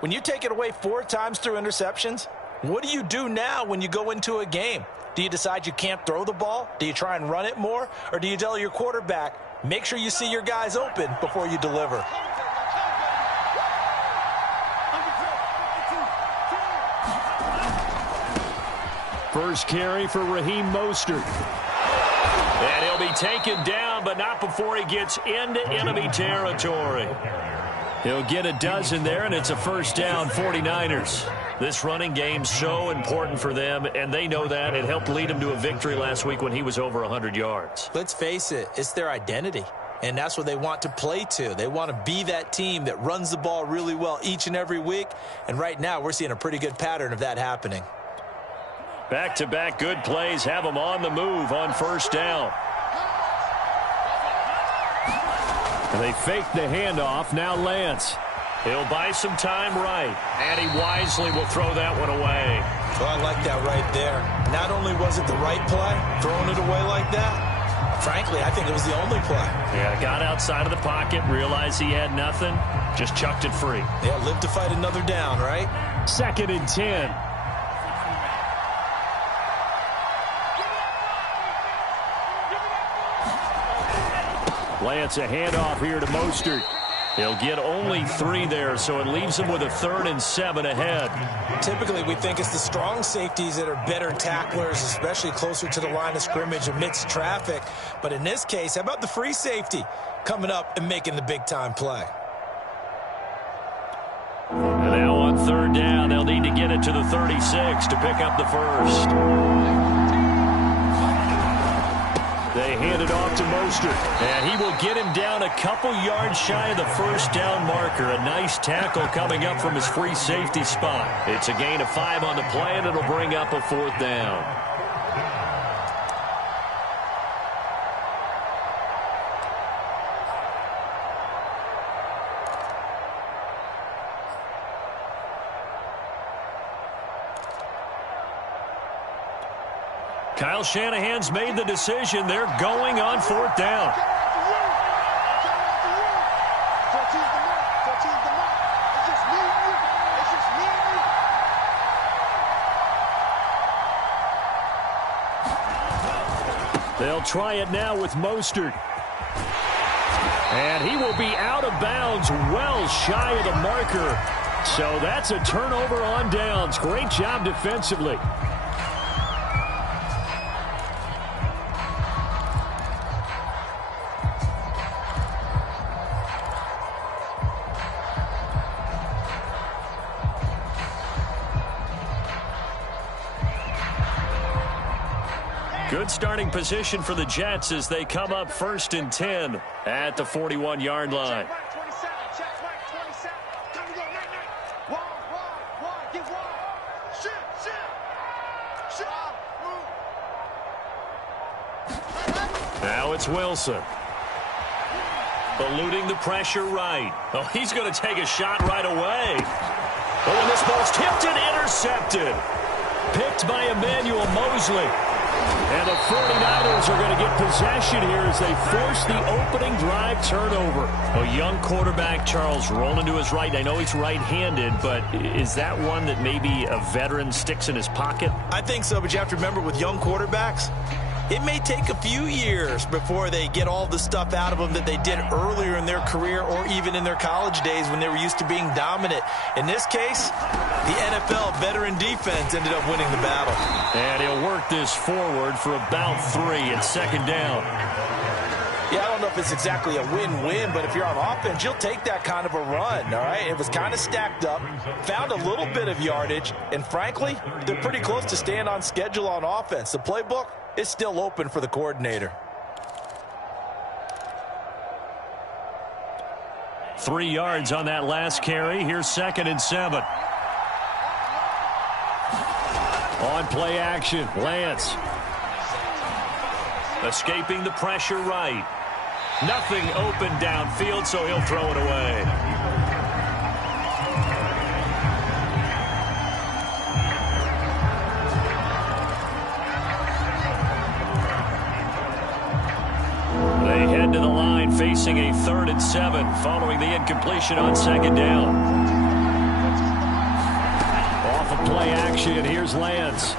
When you take it away 4 times through interceptions, what do you do now when you go into a game? Do you decide you can't throw the ball? Do you try and run it more? Or do you tell your quarterback, make sure you see your guys open before you deliver? First carry for Raheem Mostert. And he'll be taken down, but not before he gets into enemy territory. He'll get a dozen there, and it's a first down, 49ers. This running game's so important for them, and they know that. It helped lead them to a victory last week when he was over 100 yards. Let's face it, it's their identity, and that's what they want to play to. They want to be that team that runs the ball really well each and every week, and right now we're seeing a pretty good pattern of that happening. Back-to-back good plays have them on the move on first down. And they fake the handoff. Now Lance. He'll buy some time right. And he wisely will throw that one away. Well, I like that right there. Not only was it the right play, throwing it away like that, frankly, I think it was the only play. Yeah, got outside of the pocket, realized he had nothing, just chucked it free. Yeah, live to fight another down, right? 2nd and 10. Lance, a handoff here to Mostert. He'll get only 3 there, so it leaves him with a 3rd and 7 ahead. Typically, we think it's the strong safeties that are better tacklers, especially closer to the line of scrimmage amidst traffic. But in this case, how about the free safety coming up and making the big-time play? And now on 3rd down, they'll need to get it to the 36 to pick up the first. They hand it off to Mostert, and he will get him down a couple yards shy of the first down marker. A nice tackle coming up from his free safety spot. It's a gain of 5 on the play, and it'll bring up a 4th down. Kyle Shanahan's made the decision. They're going on 4th down. They'll try it now with Mostert. And he will be out of bounds well shy of the marker. So that's a turnover on downs. Great job defensively. Good starting position for the Jets as they come up 1st and 10 at the 41-yard line. Now it's Wilson. Eluding the pressure right. Oh, he's going to take a shot right away. Oh, and this ball's tipped and intercepted. Picked by Emmanuel Mosley. And the 49ers are going to get possession here as they force the opening drive turnover. A young quarterback, Charles, rolling to his right. I know he's right-handed, but is that one that maybe a veteran sticks in his pocket? I think so, but you have to remember with young quarterbacks, it may take a few years before they get all the stuff out of them that they did earlier in their career or even in their college days when they were used to being dominant. In this case, the NFL veteran defense ended up winning the battle. And he'll work this forward for about 3 at 2nd down. Yeah, I don't know if it's exactly a win-win, but if you're on offense, you'll take that kind of a run, all right? It was kind of stacked up, found a little bit of yardage, and frankly, they're pretty close to staying on schedule on offense. The playbook is still open for the coordinator. 3 yards on that last carry. Here's 2nd and 7. On play action, Lance. Escaping the pressure right. Nothing open downfield, so he'll throw it away. They head to the line facing a 3rd and 7 following the incompletion on 2nd down. motion. Here's Lance.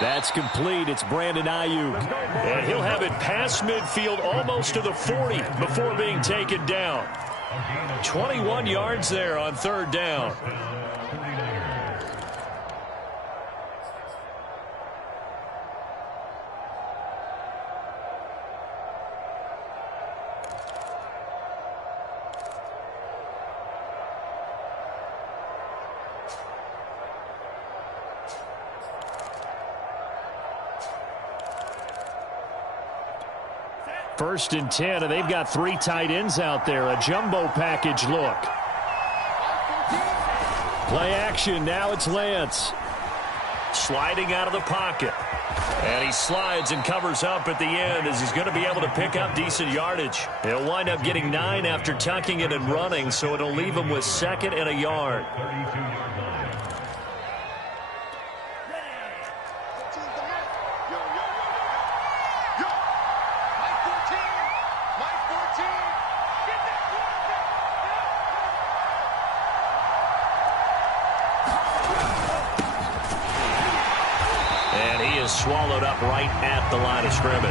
That's complete. It's Brandon Ayuk. And he'll have it past midfield almost to the 40 before being taken down. 21 yards there on third down. First and 10, and they've got 3 tight ends out there. A jumbo package look. Play action. Now it's Lance. Sliding out of the pocket. And he slides and covers up at the end as he's going to be able to pick up decent yardage. He'll wind up getting 9 after tucking it and running, so it'll leave him with 2nd and a yard. Swallowed up right at the line of scrimmage.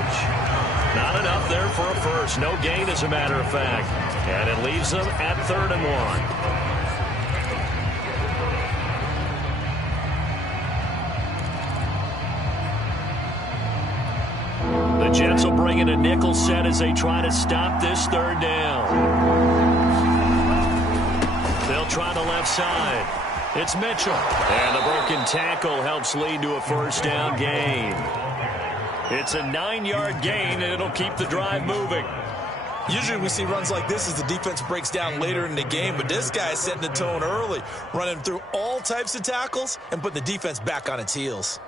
Not enough there for a first. No gain, as a matter of fact. And it leaves them at 3rd and 1. The Jets will bring in a nickel set as they try to stop this 3rd down. They'll try the left side. It's Mitchell. And the broken tackle helps lead to a first down gain. It's a 9-yard gain, and it'll keep the drive moving. Usually we see runs like this as the defense breaks down later in the game, but this guy is setting the tone early, running through all types of tackles and putting the defense back on its heels.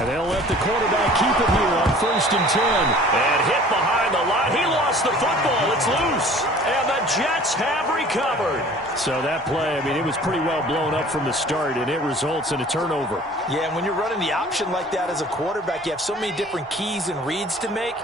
And they'll let the quarterback keep it here on 1st and 10. And hit behind the line. He lost the football. It's loose. And the Jets have recovered. So that play, I mean, it was pretty well blown up from the start, and it results in a turnover. Yeah, and when you're running the option like that as a quarterback, you have so many different keys and reads to make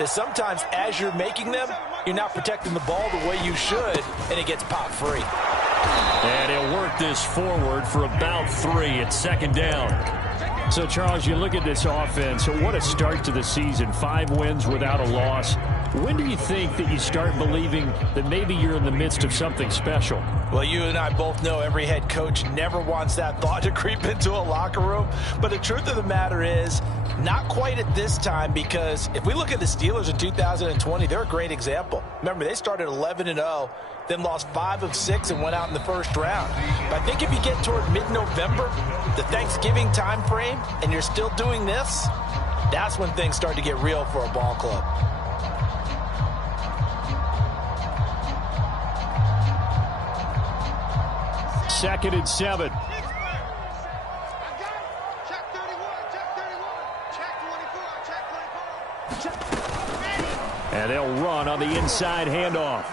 that sometimes as you're making them, you're not protecting the ball the way you should, and it gets popped free. And he'll work this forward for about 3 at 2nd down. So, Charles, you look at this offense, what a start to the season. 5 wins without a loss. When do you think that you start believing that maybe you're in the midst of something special? Well, you and I both know every head coach never wants that thought to creep into a locker room. But the truth of the matter is, not quite at this time, because if we look at the Steelers in 2020, they're a great example. Remember, they started 11-0, then lost 5 of 6 and went out in the first round. But I think if you get toward mid-November, the Thanksgiving time frame, and you're still doing this, that's when things start to get real for a ball club. Second and 7. And they'll run on the inside handoff.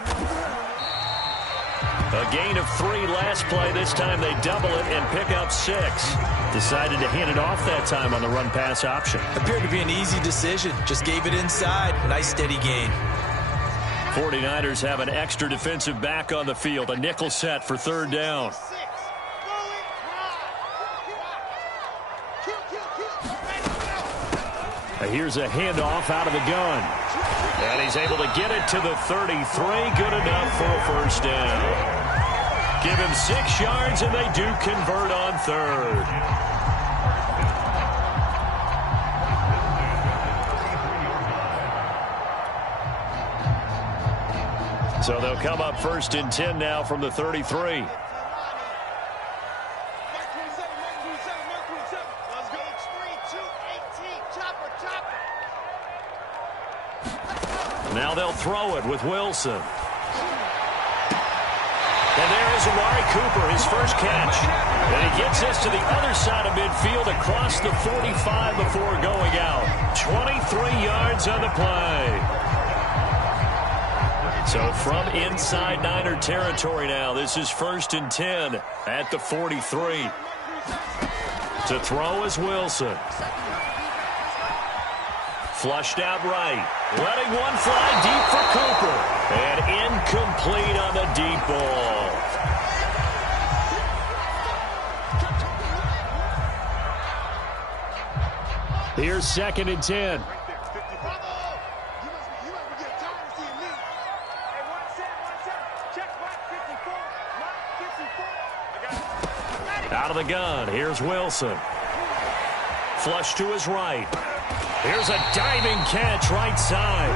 A gain of 3 last play. This time they double it and pick up 6. Decided to hand it off that time on the run-pass option. Appeared to be an easy decision. Just gave it inside. Nice steady gain. 49ers have an extra defensive back on the field. A nickel set for 3rd down. Here's a handoff out of the gun. And he's able to get it to the 33. Good enough for a first down. Give him 6 yards, and they do convert on 3rd. So they'll come up 1st and 10 now from the 33. Now they'll throw it with Wilson. And there is Amari Cooper, his first catch. And he gets this to the other side of midfield across the 45 before going out. 23 yards on the play. So from inside Niner territory now, this is 1st and 10 at the 43. To throw is Wilson. Flushed out right. Letting one fly deep for Cooper. And incomplete on the deep ball. Here's 2nd and 10. Out of the gun. Here's Wilson. Flush to his right. Here's a diving catch right side.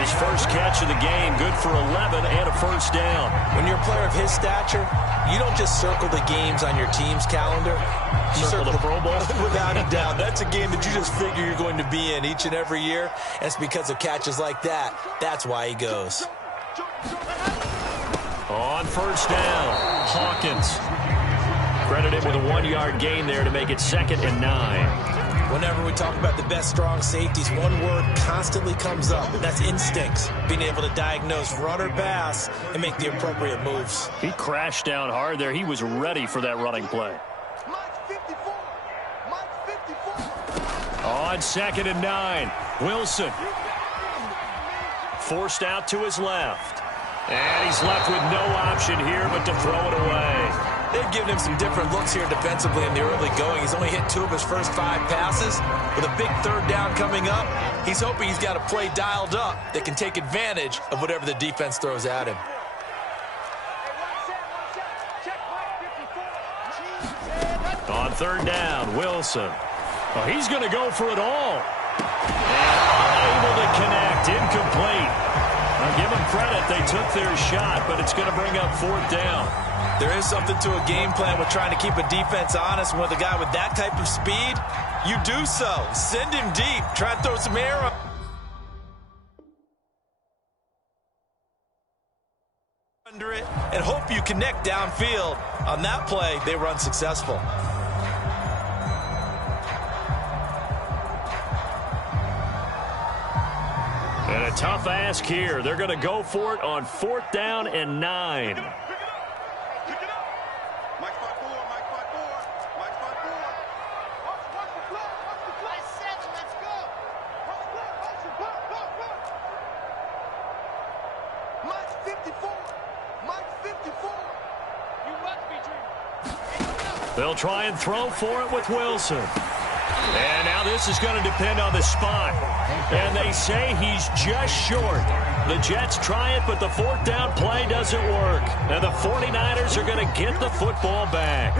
His first catch of the game, good for 11 and a first down. When you're a player of his stature, you don't just circle the games on your team's calendar. You circle the Pro Bowl? Without a doubt. That's a game that you just figure you're going to be in each and every year. And it's because of catches like that. That's why he goes. On first down, Hawkins. Credit him with a 1-yard gain there to make it 2nd and 9. Whenever we talk about the best strong safeties, one word constantly comes up, and that's instincts. Being able to diagnose run or pass and make the appropriate moves. He crashed down hard there. He was ready for that running play. On 2nd and 9, Wilson. Forced out to his left. And he's left with no option here but to throw it away. They've given him some different looks here defensively in the early going. He's only hit 2 of his first 5 passes. With a big 3rd down coming up, he's hoping he's got a play dialed up that can take advantage of whatever the defense throws at him. On 3rd down, Wilson. Oh, he's going to go for it all. And unable to connect, incomplete. Now give them credit, they took their shot, but it's going to bring up 4th down. There is something to a game plan with trying to keep a defense honest. With a guy with that type of speed, you do so. Send him deep. Try to throw some air under it and hope you connect downfield. On that play, they were unsuccessful. And a tough ask here. They're going to go for it on 4th down and 9. They'll try and throw for it with Wilson. And now this is going to depend on the spot. And they say he's just short. The Jets try it, but the 4th down play doesn't work. And the 49ers are going to get the football back.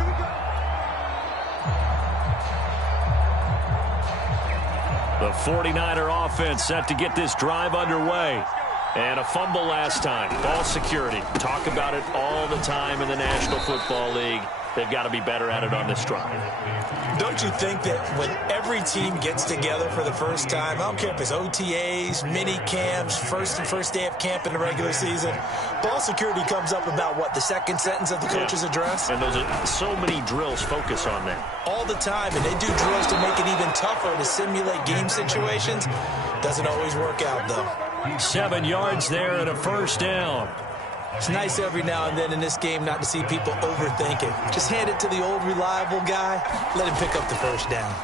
The 49er offense set to get this drive underway. And a fumble last time. Ball security. Talk about it all the time in the National Football League. They've got to be better at it on this drive. Don't you think that when every team gets together for the first time, I don't care if it's OTAs, mini camps, first day of camp in the regular season, ball security comes up about, what, the second sentence of the coach's address? And those are so many drills focus on that. All the time, and they do drills to make it even tougher to simulate game situations. Doesn't always work out, though. 7 yards there and a first down. It's nice every now and then in this game not to see people overthink it. Just hand it to the old reliable guy. Let him pick up the first down.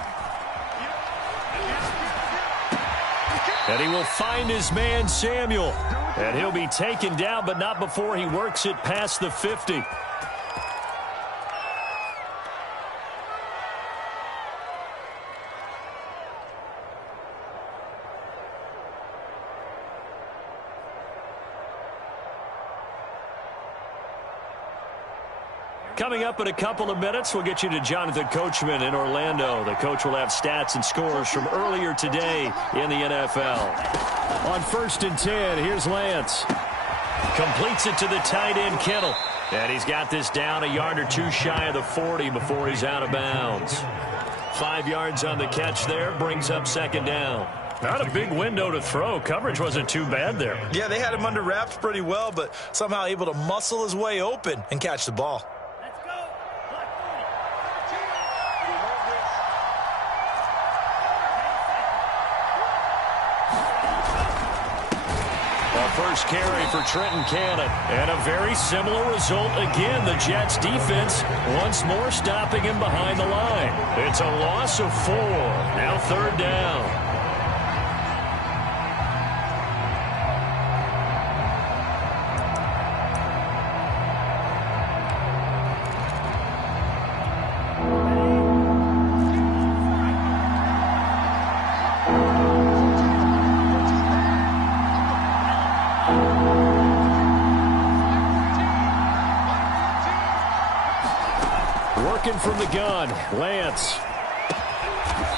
And he will find his man, Samuel. And he'll be taken down, but not before he works it past the 50. Coming up in a couple of minutes, we'll get you to Jonathan Coachman in Orlando. The coach will have stats and scores from earlier today in the NFL. On 1st and 10, here's Lance. Completes it to the tight end, Kittle. And he's got this down a yard or 2 shy of the 40 before he's out of bounds. 5 yards on the catch there, brings up 2nd down. Not a big window to throw. Coverage wasn't too bad there. Yeah, they had him under wraps pretty well, but somehow able to muscle his way open and catch the ball. First carry for Trenton Cannon. And a very similar result again. The Jets defense once more stopping him behind the line. It's a loss of 4. Now 3rd down. Working from the gun, Lance.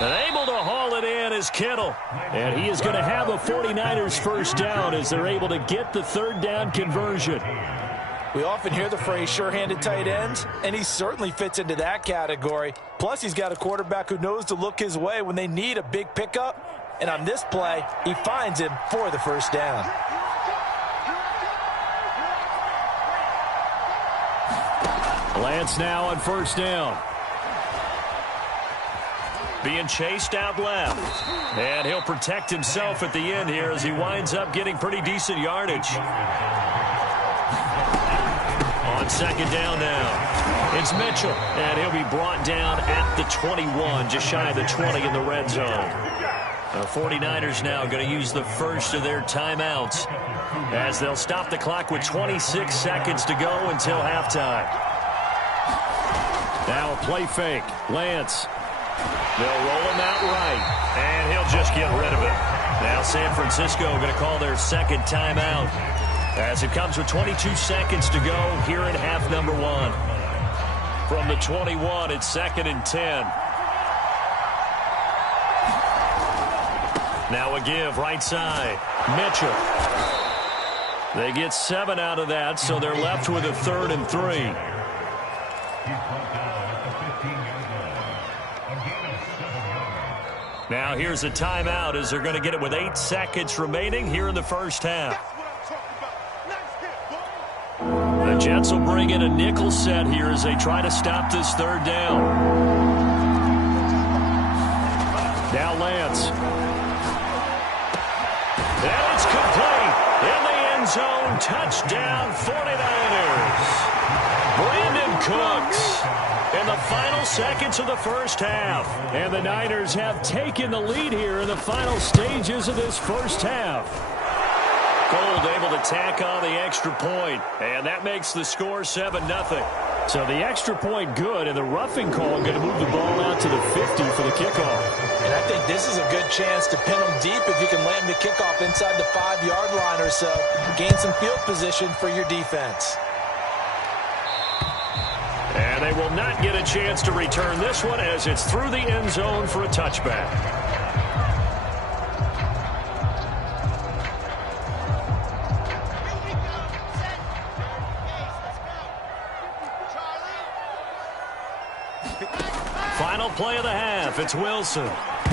And able to haul it in is Kittle. And he is going to have a 49ers first down as they're able to get the third down conversion. We often hear the phrase sure-handed tight ends, and he certainly fits into that category. Plus, he's got a quarterback who knows to look his way when they need a big pickup. And on this play, he finds him for the first down. Lance now on first down. Being chased out left. And he'll protect himself at the end here as he winds up getting pretty decent yardage. On second down now, it's Mitchell. And he'll be brought down at the 21, just shy of the 20 in the red zone. The 49ers now going to use the first of their timeouts as they'll stop the clock with 26 seconds to go until halftime. Now a play fake. Lance. They'll roll him out right, and he'll just get rid of it. Now San Francisco going to call their second timeout as it comes with 22 seconds to go here in half number one. From the 21, it's 2nd and 10. Now a give right side. Mitchell. They get 7 out of that, so they're left with a 3rd and 3. Now here's a timeout as they're going to get it with 8 seconds remaining here in the first half. The Jets will bring in a nickel set here as they try to stop this third down. Now Lance. And it's complete. In the end zone, touchdown 49ers. Brandon Cooks in the final seconds of the first half. And the Niners have taken the lead here in the final stages of this first half. Gold able to tack on the extra point, and that makes the score 7-0. So the extra point good, and the roughing call going to move the ball out to the 50 for the kickoff. And I think this is a good chance to pin them deep if you can land the kickoff inside the 5-yard line or so. Gain some field position for your defense. And they will not get a chance to return this one as it's through the end zone for a touchback. Final play of the half. It's Wilson.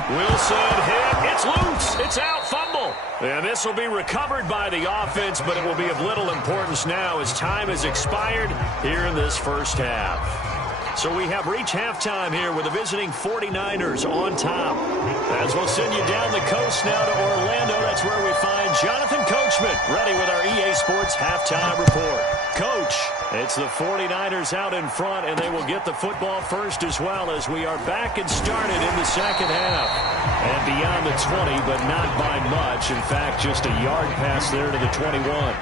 Wilson hit. It's loose. It's out. Fumble. And this will be recovered by the offense, but it will be of little importance now as time has expired here in this first half. So we have reached halftime here with the visiting 49ers on top. As we'll send you down the coast now to Orlando, that's where we find Jonathan Coachman ready with our EA Sports halftime report. Coach, it's the 49ers out in front, and they will get the football first as well as we are back and started in the second half. And beyond the 20, but not by much. In fact, just a yard pass there to the 21.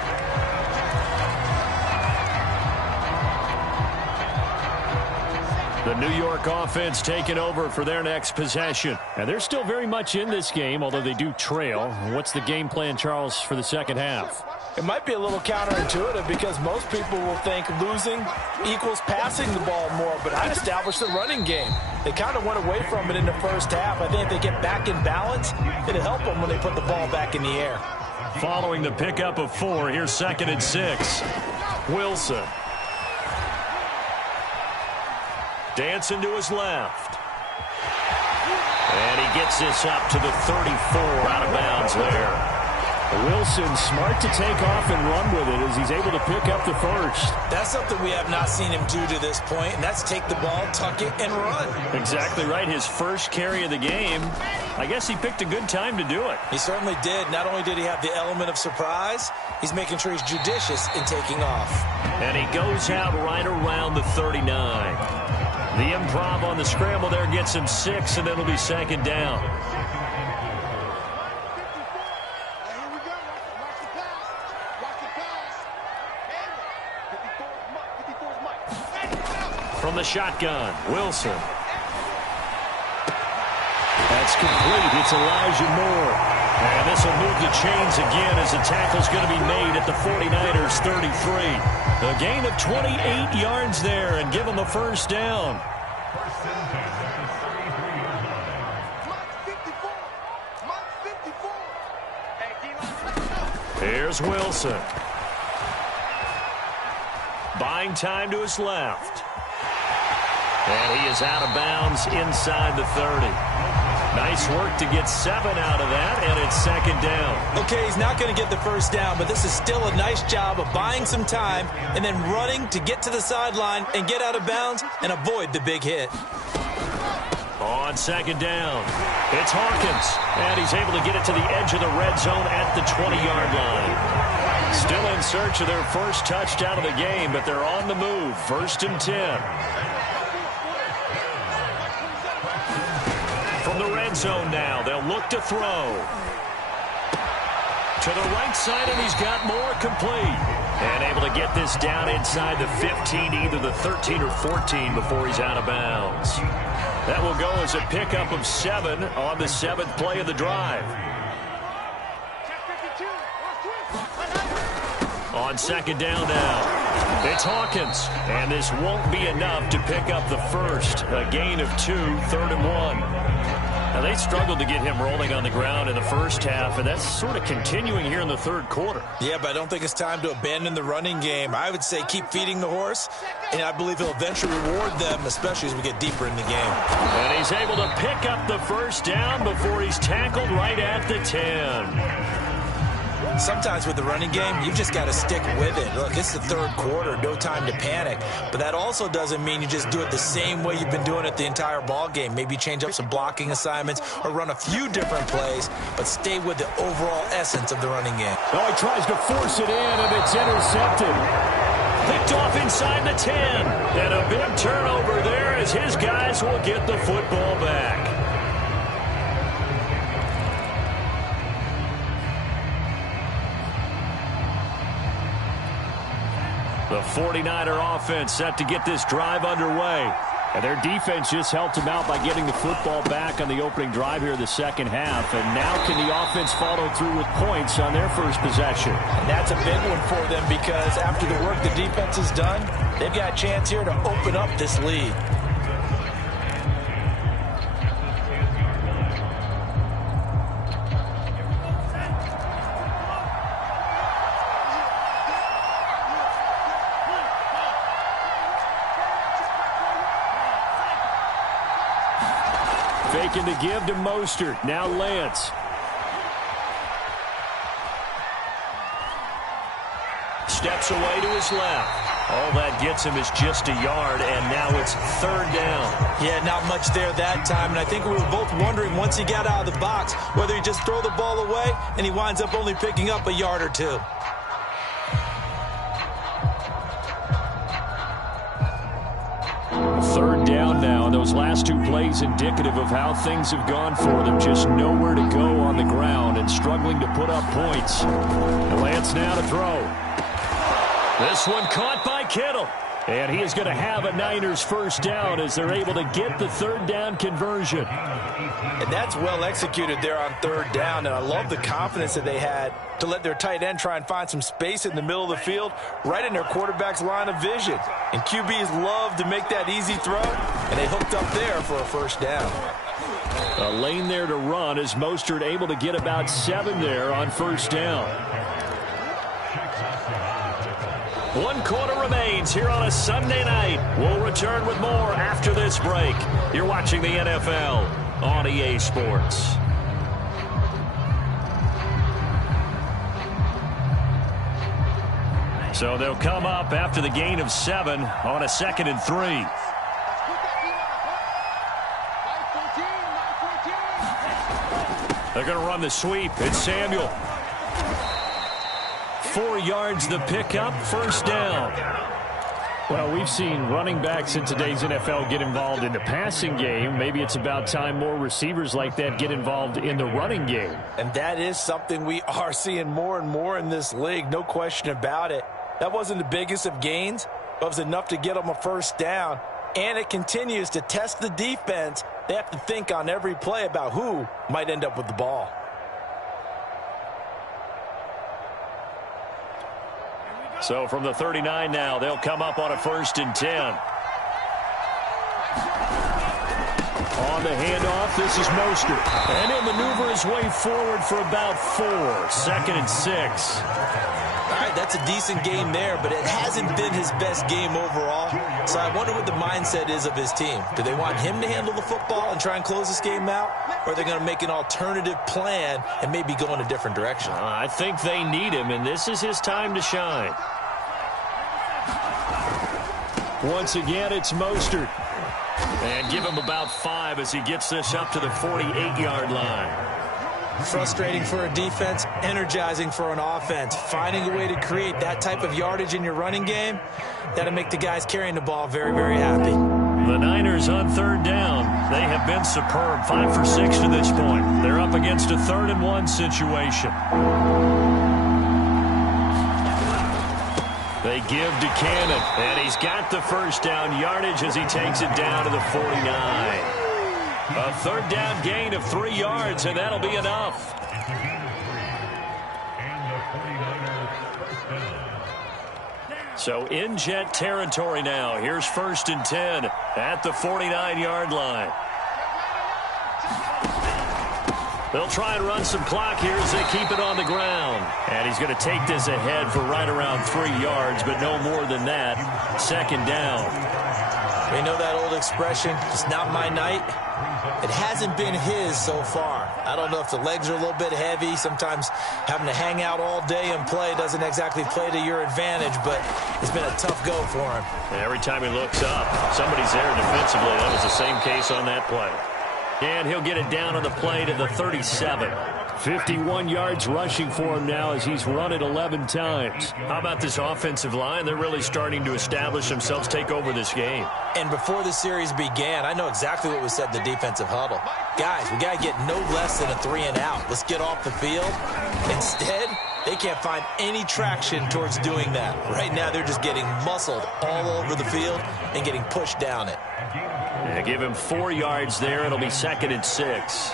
The New York offense taking over for their next possession. And they're still very much in this game, although they do trail. What's the game plan, Charles, for the second half? It might be a little counterintuitive because most people will think losing equals passing the ball more, but I'd establish the running game. They kind of went away from it in the first half. I think if they get back in balance, it'll help them when they put the ball back in the air. Following the pickup of 4, here's 2nd and 6. Wilson. Dancing to his left. And he gets this up to the 34 out of bounds there. Wilson smart to take off and run with it as he's able to pick up the first. That's something we have not seen him do to this point, and that's take the ball, tuck it, and run. Exactly right. His first carry of the game. I guess he picked a good time to do it. He certainly did. Not only did he have the element of surprise, he's making sure he's judicious in taking off. And he goes out right around the 39. The improv on the scramble there gets him 6, and it'll be 2nd down. From the shotgun, Wilson. That's complete. It's Elijah Moore. And this will move the chains again as the tackle's going to be made at the 49ers 33. A gain of 28 yards there and give them the first down. Here's Wilson. Buying time to his left. And he is out of bounds inside the 30. Nice work to get 7 out of that, and it's second down. Okay, he's not going to get the first down, but this is still a nice job of buying some time and then running to get to the sideline and get out of bounds and avoid the big hit. On second down, it's Hawkins, and he's able to get it to the edge of the red zone at the 20-yard line. Still in search of their first touchdown of the game, but they're on the move. 1st and 10. From the red zone now, they'll look to throw. To the right side, and he's got more complete. And able to get this down inside the 15, either the 13 or 14 before he's out of bounds. That will go as a pickup of 7 on the 7th play of the drive. On second down now, it's Hawkins. And this won't be enough to pick up the first. A gain of 2, 3rd and 1. Now, they struggled to get him rolling on the ground in the first half, and that's sort of continuing here in the 3rd quarter. Yeah, but I don't think it's time to abandon the running game. I would say keep feeding the horse, and I believe he'll eventually reward them, especially as we get deeper in the game. And he's able to pick up the first down before he's tackled right at the 10. Sometimes with the running game, you've just got to stick with it. Look, it's the 3rd quarter, no time to panic. But that also doesn't mean you just do it the same way you've been doing it the entire ball game. Maybe change up some blocking assignments or run a few different plays, but stay with the overall essence of the running game. Oh, he tries to force it in, and it's intercepted. Picked off inside the 10. And a big turnover there as his guys will get the football back. The 49er offense set to get this drive underway. And their defense just helped them out by getting the football back on the opening drive here in the second half. And now can the offense follow through with points on their first possession? And that's a big one for them because after the work the defense has done, they've got a chance here to open up this lead. Faking the give to Mostert. Now Lance. Steps away to his left. All that gets him is just a yard, and now it's 3rd down. Yeah, not much there that time, and I think we were both wondering once he got out of the box whether he just throw the ball away, and he winds up only picking up a yard or 2. Third down now, and those last 2 plays indicative of how things have gone for them. Just nowhere to go on the ground and struggling to put up points. Lance now to throw. This one caught by Kittle. And he is going to have a Niners first down as they're able to get the 3rd down conversion. And that's well executed there on 3rd down. And I love the confidence that they had to let their tight end try and find some space in the middle of the field, right in their quarterback's line of vision. And QBs love to make that easy throw, and they hooked up there for a first down. A lane there to run as Mostert able to get about 7 there on first down. 1 quarter remains here on a Sunday night. We'll return with more after this break. You're watching the NFL on EA Sports. So they'll come up after the gain of 7 on a 2nd and 3. They're going to run the sweep. It's Samuel. 4 yards the pickup, first down. Well, we've seen running backs in today's NFL get involved in the passing game. Maybe it's about time more receivers like that get involved in the running game. And that is something we are seeing more and more in this league, no question about it. That wasn't the biggest of gains, but it was enough to get them a first down. And it continues to test the defense. They have to think on every play about who might end up with the ball. So from the 39 now, they'll come up on a 1st and 10. On the handoff, this is Mostert. And he'll maneuver his way forward for about 4. 2nd and 6. All right, that's a decent game there, but it hasn't been his best game overall. So I wonder what the mindset is of his team. Do they want him to handle the football and try and close this game out? Or are they going to make an alternative plan and maybe go in a different direction? I think they need him, and this is his time to shine. Once again, it's Mostert. And give him about 5 as he gets this up to the 48-yard line. Frustrating for a defense, energizing for an offense. Finding a way to create that type of yardage in your running game, that'll make the guys carrying the ball very, very happy. The Niners on 3rd down. They have been superb. 5 for 6 to this point. They're up against a 3rd and 1 situation. They give to Cannon, and he's got the first down yardage as he takes it down to the 49. A 3rd down gain of 3 yards, and that'll be enough. So in Jet territory now. Here's 1st and 10 at the 49-yard line. They'll try and run some clock here as they keep it on the ground. And he's going to take this ahead for right around 3 yards, but no more than that. 2nd down. We know that old expression, it's not my night. It hasn't been his so far. I don't know if the legs are a little bit heavy. Sometimes having to hang out all day and play doesn't exactly play to your advantage, but it's been a tough go for him. And every time he looks up, somebody's there defensively. That was the same case on that play. And he'll get it down on the play to the 37. 51 yards rushing for him now as he's run it 11 times. How about this offensive line? They're really starting to establish themselves, take over this game. And before the series began, I know exactly what was said in the defensive huddle. Guys, we got to get no less than a 3 and out. Let's get off the field. Instead, they can't find any traction towards doing that. Right now, they're just getting muscled all over the field and getting pushed down it. Yeah, give him 4 yards there. It'll be 2nd and 6.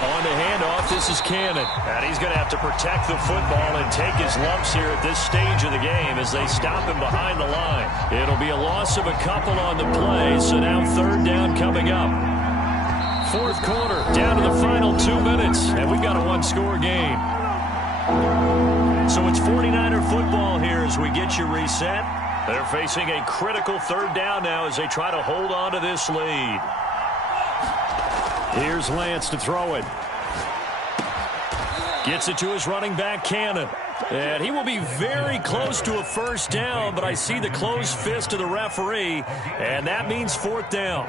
On the handoff, this is Cannon. And he's going to have to protect the football and take his lumps here at this stage of the game as they stop him behind the line. It'll be a loss of a couple on the play, so now 3rd down coming up. 4th quarter, down to the final 2 minutes, and we've got a 1-score game. So it's 49er football here as we get you reset. They're facing a critical 3rd down now as they try to hold on to this lead. Here's Lance to throw it. Gets it to his running back, Cannon. And he will be very close to a 1st down, but I see the closed fist of the referee, and that means 4th down.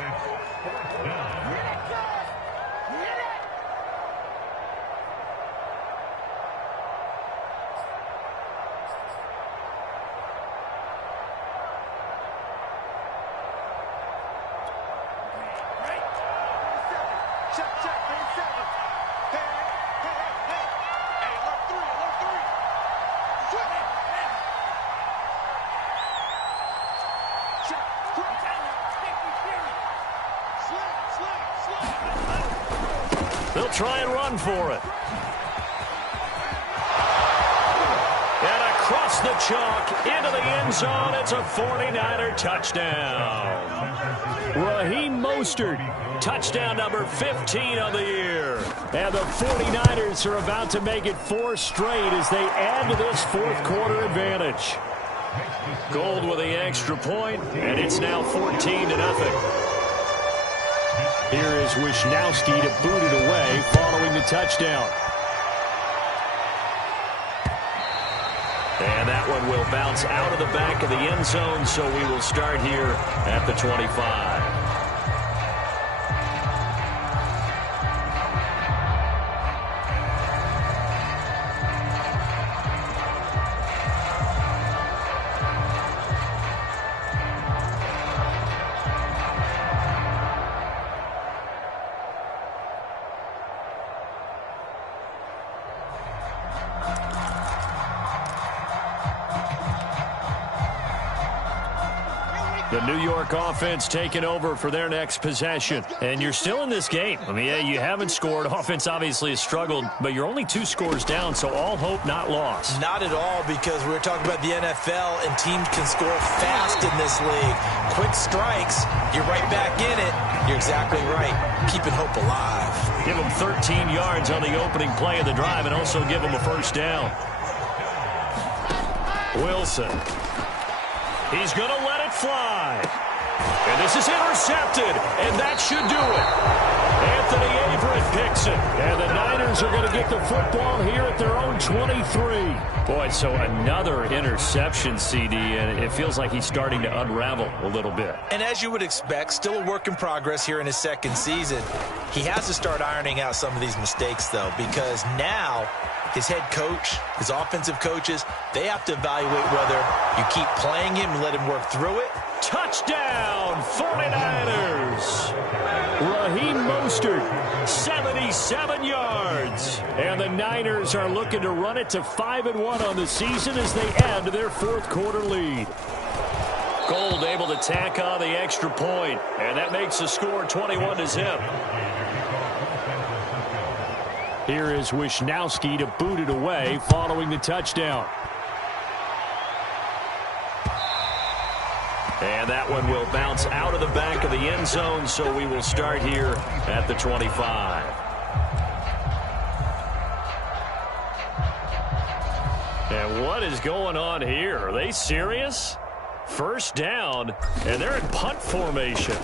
They'll try and run for it. And across the chalk into the end zone. It's a 49er touchdown. Raheem Mostert. Touchdown number 15 of the year. And the 49ers are about to make it 4 straight as they add to this 4th quarter advantage. Gold with the extra point, and it's now 14-0. Here is Wisnowski to boot it away following the touchdown. And that one will bounce out of the back of the end zone, so we will start here at the 25. The New York offense taking over for their next possession. And you're still in this game. I mean, yeah, you haven't scored. Offense obviously has struggled, but you're only 2 scores down, so all hope not lost. Not at all, because we're talking about the NFL, and teams can score fast in this league. Quick strikes, you're right back in it. You're exactly right. Keeping hope alive. Give them 13 yards on the opening play of the drive and also give them a first down. Wilson. He's going to let it fly. And this is intercepted, and that should do it. Anthony Averett picks it. And the Niners are going to get the football here at their own 23. Boy, so another interception, CD, and it feels like he's starting to unravel a little bit. And as you would expect, still a work in progress here in his second season. He has to start ironing out some of these mistakes, though, because now his head coach, his offensive coaches, they have to evaluate whether you keep playing him and let him work through it. Touchdown, 49ers. Raheem Mostert, 77 yards. And the Niners are looking to run it to 5-1 on the season as they add to their fourth quarter lead. Gold able to tack on the extra point, and that makes the score 21-0. Here is Wisnowski to boot it away following the touchdown. And that one will bounce out of the back of the end zone, so we will start here at the 25. And what is going on here? Are they serious? First down, and they're in punt formation.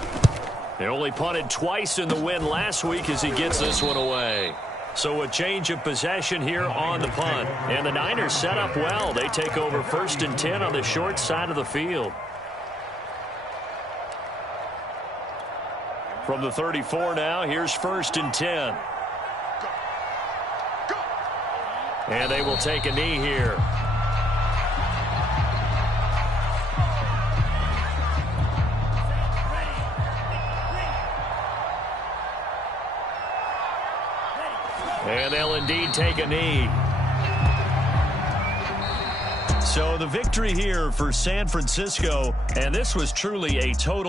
They only punted twice in the win last week as he gets this one away. So a change of possession here on the punt. And the Niners set up well. They take over 1st and 10 on the short side of the field. From the 34 now, here's 1st and 10. And they will take a knee here. And they'll indeed take a knee. So the victory here for San Francisco, and this was truly a total